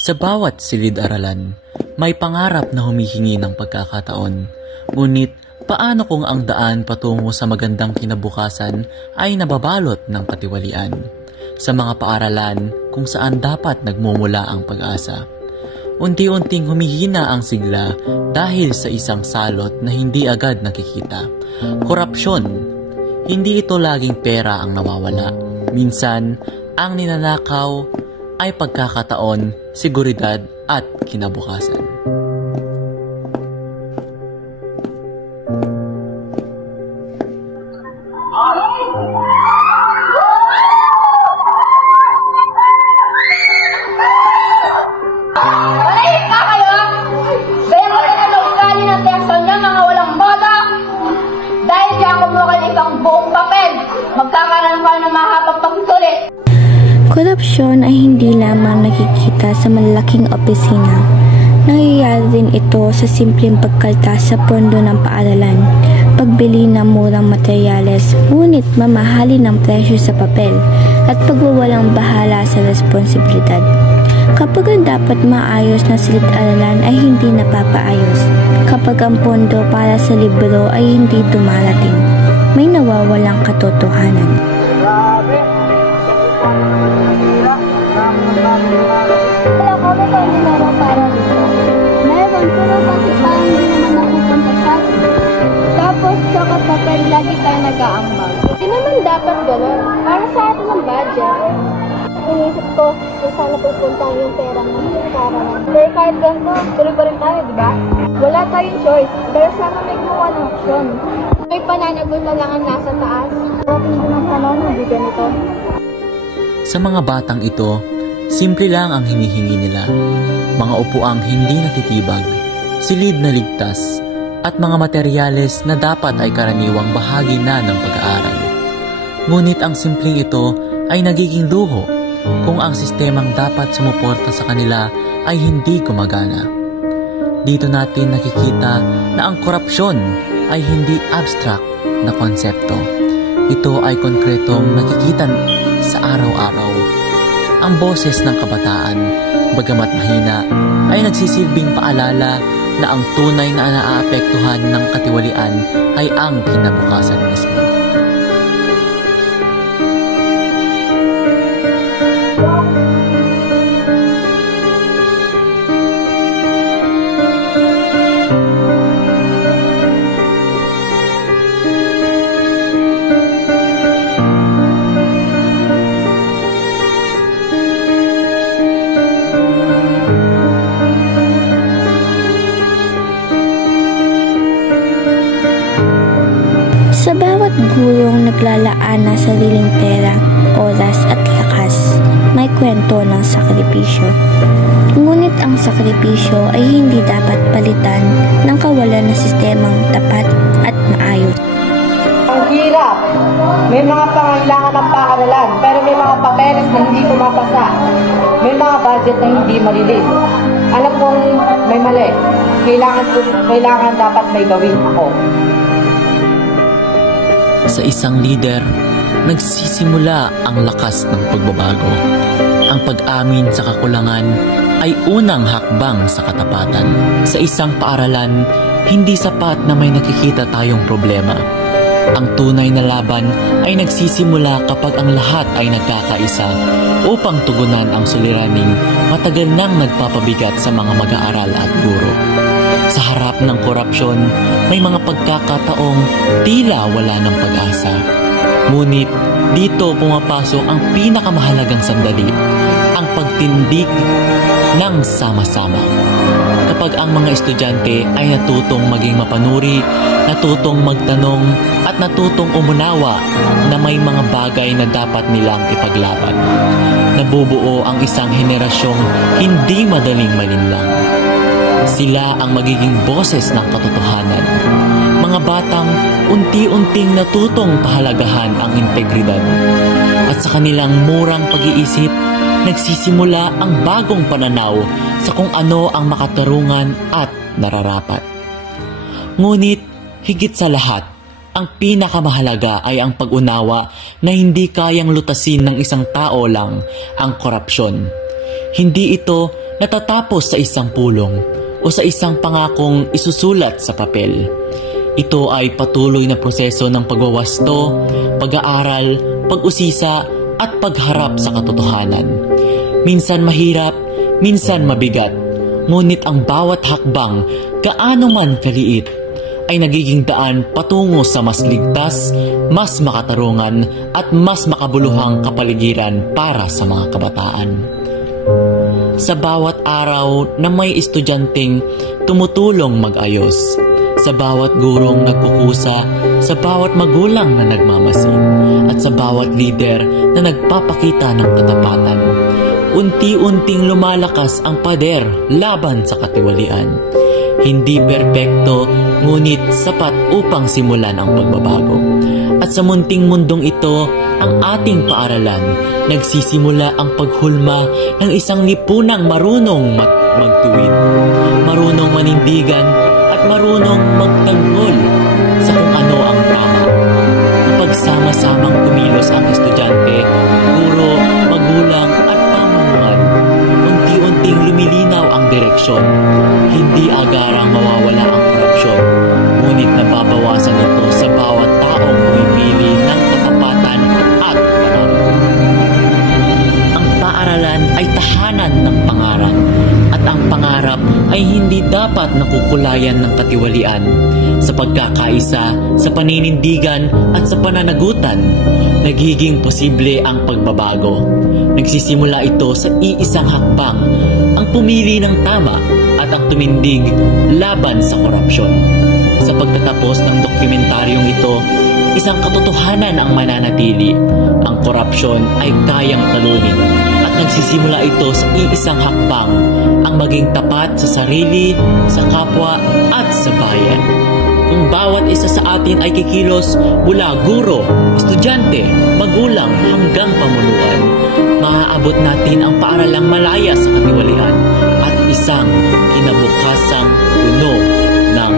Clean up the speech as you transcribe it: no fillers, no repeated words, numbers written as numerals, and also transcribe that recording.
Sa bawat silid-aralan, may pangarap na humihingi ng pagkakataon. Ngunit, paano kung ang daan patungo sa magandang kinabukasan ay nababalot ng katiwalian? Sa mga paaralan kung saan dapat nagmumula ang pag-asa. Unti-unting humihina ang sigla dahil sa isang salot na hindi agad nakikita. Korupsyon. Hindi ito laging pera ang nawawala. Minsan, ang ninanakaw ay pagkakataon, seguridad at kinabukasan. Korupsyon ay hindi lamang nakikita sa malalaking opisina. Nangyayari din ito sa simpleng pagkaltas sa pondo ng paaralan, pagbili ng murang materyales ngunit mamahali ng presyo sa papel, at pagwawalang bahala sa responsibilidad. Kapag ang dapat maayos na silid-aralan ay hindi napapaayos, kapag ang pondo para sa libro ay hindi dumarating, may nawawalang katotohanan. Wala kami kung ginawa para dito. Meron, pero bakit parang hindi naman napupunta sa atin? Tapos, sa kapapel, lagi tayo nag-aambag. Hindi naman dapat gano'n. Para sa atin ang budget. Inisip ko kung saan napupunta yung pera ng karawan. Pero kahit ganito, tuloy pa rin tayo, di ba? Wala tayong choice, pero sana may gumawa ng aksyon. May pananagot na lang ang nasa taas. Dating din ang panahon, hindi ganito. Sa mga batang ito, simple lang ang hinihingi nila. Mga upuang hindi natitibag, silid na ligtas, at mga materyales na dapat ay karaniwang bahagi na ng pag-aaral. Ngunit ang simpleng ito ay nagiging luho kung ang sistemang dapat sumuporta sa kanila ay hindi gumagana. Dito natin nakikita na ang korupsyon ay hindi abstract na konsepto. Ito ay konkretong nakikita sa araw-araw. Ang boses ng kabataan, bagamat mahina, ay nagsisilbing paalala na ang tunay na naaapektuhan ng katiwalian ay ang kinabukasan mismo. Sa bawat gurong naglalaan ng sariling pera, oras at lakas, may kwento ng sakripisyo. Ngunit ang sakripisyo ay hindi dapat palitan ng kawalan ng sistemang tapat at maayos. Ang hirap! May mga pangailangan ng paaralan, pero may mga papeles na hindi pumapasa. May mga budget na hindi marilis. Alam kong may mali. Kailangan dapat may gawin ako. Sa isang leader, nagsisimula ang lakas ng pagbabago. Ang pag-amin sa kakulangan ay unang hakbang sa katapatan. Sa isang paaralan, hindi sapat na may nakikita tayong problema. Ang tunay na laban ay nagsisimula kapag ang lahat ay nagkakaisa upang tugunan ang suliraning matagal nang nagpapabigat sa mga mag-aaral at guro. Sa harap ng korupsyon, may mga pagkakataong tila wala ng pag-asa. Ngunit dito pumapasok ang pinakamahalagang sandali, ang pagtindig ng sama-sama. Kapag ang mga estudyante ay natutong maging mapanuri, natutong magtanong, at natutong umunawa na may mga bagay na dapat nilang ipaglaban, nabubuo ang isang henerasyong hindi madaling malinlang. Sila ang magiging boses ng katotohanan. Mga batang unti-unting natutong pahalagahan ang integridad. At sa kanilang murang pag-iisip, nagsisimula ang bagong pananaw sa kung ano ang makatarungan at nararapat. Ngunit, higit sa lahat, ang pinakamahalaga ay ang pag-unawa na hindi kayang lutasin ng isang tao lang ang korupsyon. Hindi ito natatapos sa isang pulong o sa isang pangakong isusulat sa papel. Ito ay patuloy na proseso ng pagwawasto, pag-aaral, pag-usisa at pagharap sa katotohanan. Minsan mahirap, minsan mabigat, ngunit ang bawat hakbang, gaano man kaliit, ay nagiging daan patungo sa mas ligtas, mas makatarungan at mas makabuluhang kapaligiran para sa mga kabataan. Sa bawat araw na may estudyanteng tumutulong mag-ayos, sa bawat gurong nagkukusa, sa bawat magulang na nagmamasid, at sa bawat leader na nagpapakita ng katapatan, unti-unting lumalakas ang pader laban sa katiwalian. Hindi perpekto, ngunit sapat upang simulan ang pagbabago. At sa munting mundong ito, ang ating paaralan, nagsisimula ang paghulma ng isang lipunang marunong magtuwid, marunong manindigan, at marunong magtanggol sa kung ano ang tama. Kapag sama-samang kumilos ang estudyante, guro, magulang, at pamunuan, unti-unting lumilinaw ang direksyon. Hindi agarang mawawala ang korupsyon, ngunit nababawasan ito sa bawat taong pumipili ng katapatan at pananagutan. Ang paaralan ay tahanan ng pangarap, at ang pangarap ay hindi dapat nakukulayan ng katiwalian. Sa pagkakaisa, sa paninindigan at sa pananagutan, nagiging posible ang pagbabago. Nagsisimula ito sa iisang hakbang, ang pumili ng tama at ang tumindig laban sa korupsyon. Sa pagtatapos ng dokumentaryong ito, isang katotohanan ang mananatili. Ang korupsyon ay kayang talunin at nagsisimula ito sa iisang hakbang, ang maging tapat sa sarili, sa kapwa at sa bayan. Kung bawat isa sa atin ay kikilos mula guro, estudyante, magulang hanggang pamunuan, maaabot natin ang paaralang malaya sa katiwalian at isang kinabukasang puno ng